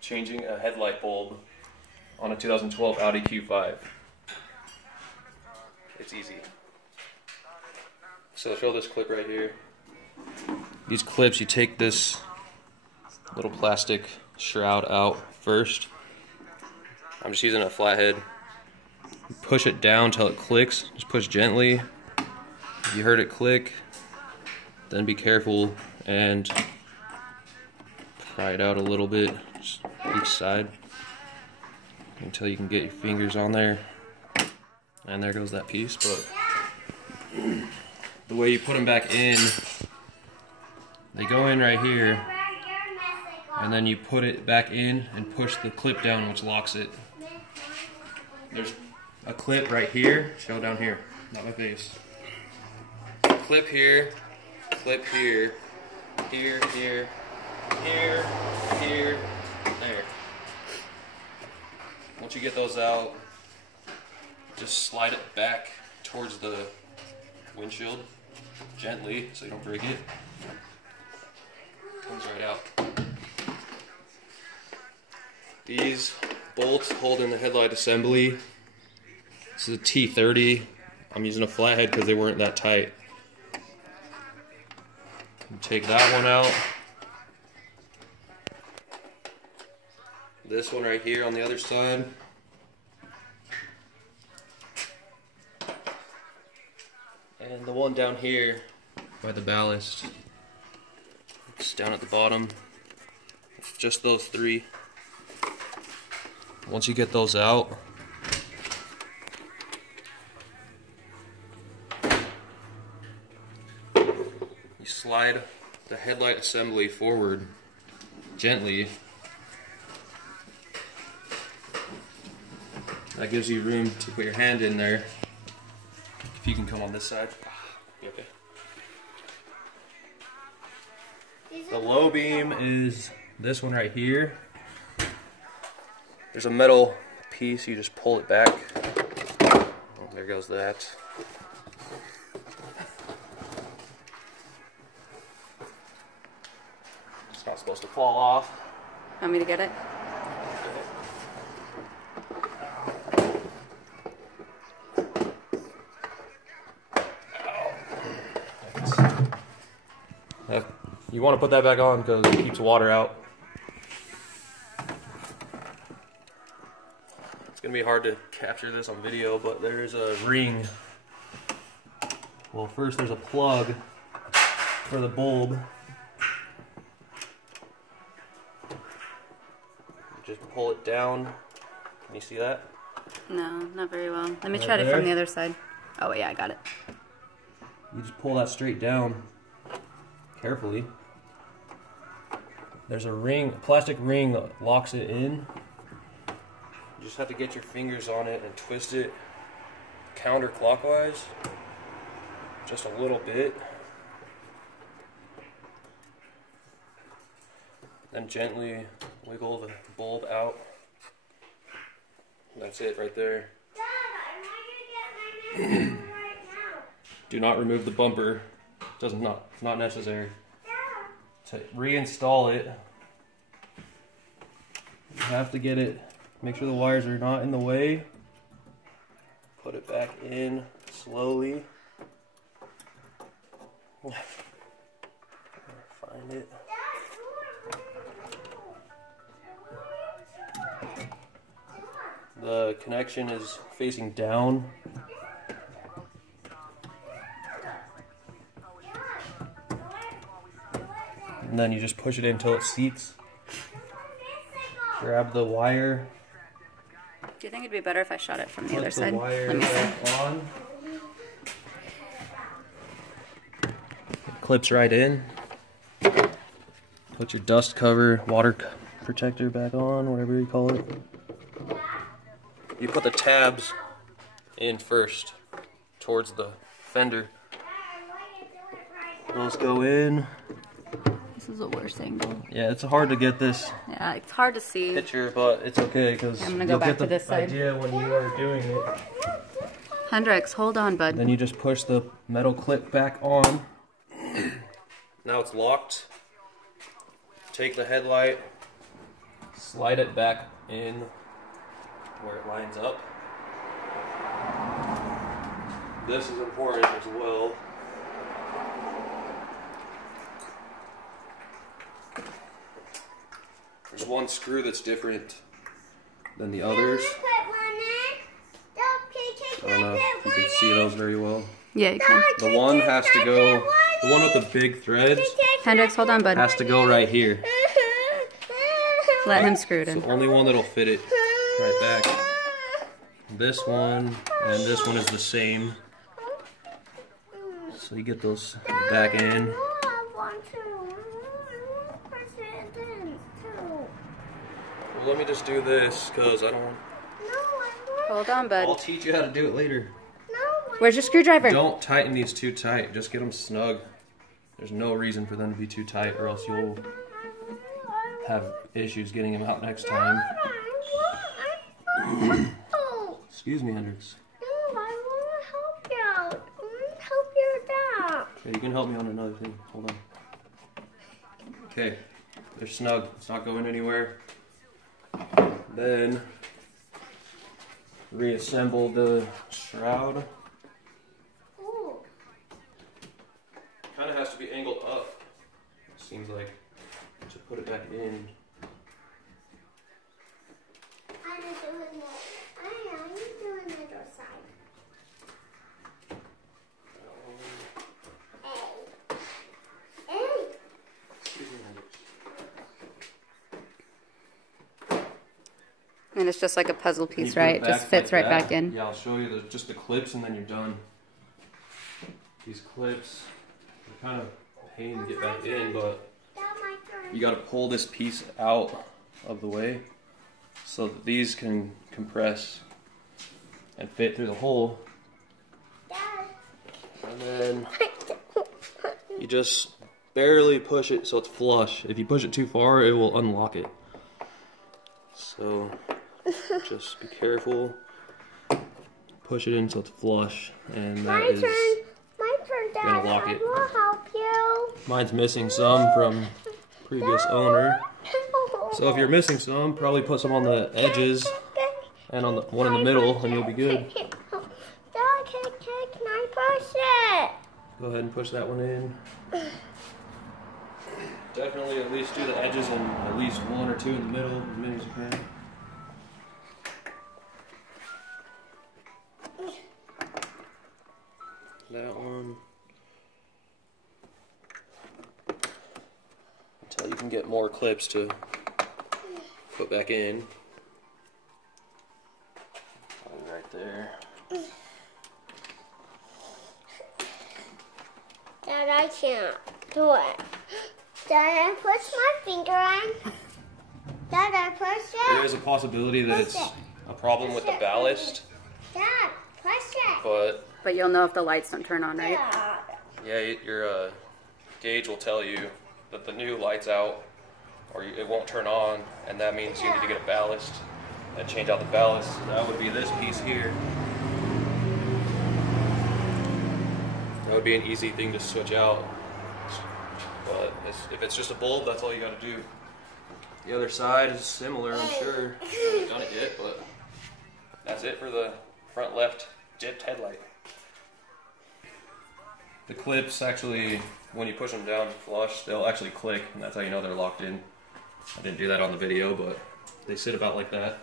changing a headlight bulb on a 2012 Audi Q5. It's easy. So I'll show this clip right here. These clips, you take this little plastic shroud out first. I'm just using a flathead. You push it down until it clicks. Just push gently. If you heard it click, then be careful and pry it out a little bit, just each side, until you can get your fingers on there. And there goes that piece. But the way you put them back in, they go in right here, and then you put it back in and push the clip down, which locks it. There's a clip right here, show down here, not my face. Clip here, here, here, here, here, there. Once you get those out, just slide it back towards the windshield gently so you don't break it. Comes right out. These bolts hold in the headlight assembly. This is a T30. I'm using a flathead because they weren't that tight. Take that one out. This one right here on the other side. And the one down here by the ballast. It's down at the bottom. It's just those three. Once you get those out, you slide the headlight assembly forward gently. That gives you room to put your hand in there. If you can come on this side. Okay. The low beam is this one right here. There's a metal piece, you just pull it back. Oh, there goes that. It's not supposed to fall off. Want me to get it? You want to put that back on because it keeps water out. It's going to be hard to capture this on video, but there's a ring. Well, first there's a plug for the bulb. Just pull it down. Can you see that? No, not very well. Let me try it from the other side. Oh yeah, I got it. You just pull that straight down carefully. There's a ring, a plastic ring that locks it in. You just have to get your fingers on it and twist it counterclockwise, just a little bit. Then gently wiggle the bulb out. That's it right there. Dad, I'm not gonna get my right now. Do not remove the bumper. Not necessary. To reinstall it, you have to get it, make sure the wires are not in the way. Put it back in slowly. Find it. The connection is facing down. And then you just push it in until it seats. Grab the wire. Do you think it'd be better if I shot it from the other side? Wire Let me see. back on. It clips right in. Put your dust cover, water protector back on, whatever you call it. You put the tabs in first, towards the fender. Those go in. This is the worst angle. Yeah, it's hard to get this Yeah, it's hard to see. picture, but it's okay because I'm gonna go you'll back get to the this side. idea when you are doing it. Hendrix, hold on, bud. Then you just push the metal clip back on. Now it's locked. Take the headlight, slide it back in where it lines up. This is important as well. There's one screw that's different than the others. I don't know if you can see those very well. Yeah, you can. The one has to go, the one with the big threads, Hendrix, hold on, bud. has to go right here. Let him screw it It's in. the only one that'll fit it right back. This one and this one is the same. So you get those back in. Well, let me just do this because I don't want. Hold on, bud. I'll teach you how to do it later. Where's your screwdriver? Don't tighten these too tight. Just get them snug. There's no reason for them to be too tight, or else you'll have issues getting them out next time. Excuse me, Hendrix. No, I want to help you. I want to help you out. Okay, you can help me on another thing. Hold on. Okay, they're snug. It's not going anywhere. Then reassemble the shroud. Ooh. Kind of has to be angled up. Seems like to put it back in. I'm doing it. I'm doing the other side. Hey. Excuse me, Hendrix. And it's just like a puzzle piece, Put it right? back Just fits like right that. back in. Yeah, I'll show you just the clips and then you're done. These clips are kind of a pain to get back in, but That's my turn. you got to pull this piece out of the way so that these can compress and fit through the hole. Dad. And then you just barely push it so it's flush. If you push it too far, it will unlock it. So just be careful. Push it in so it's flush, and that My is. turn. My turn, Dad. gonna lock I it. will help you. Mine's missing some from previous owner. So if you're missing some, probably put some on the edges and on the one in the middle, and you'll be good. Dad, can I push it? Go ahead and push that one in. Definitely at least do the edges and at least one or two in the middle, as many as you can. That one. Until you can get more clips to put back in. Probably right there. Dad, I can't do it. Dad, I push my finger on. Dad, I push There it. is a possibility that it's a problem with the ballast, Dad, push it. but But you'll know if the lights don't turn on, right? yeah, your gauge will tell you that the new light's out, or it won't turn on, and that means you need to get a ballast and change out the ballast. That would be this piece here. That would be an easy thing to switch out. But if it's just a bulb, that's all you got to do. The other side is similar, I'm sure. I haven't done it yet, but that's it for the front left dipped headlight. The clips actually, when you push them down flush, they'll actually click, and that's how you know they're locked in. I didn't do that on the video, but they sit about like that.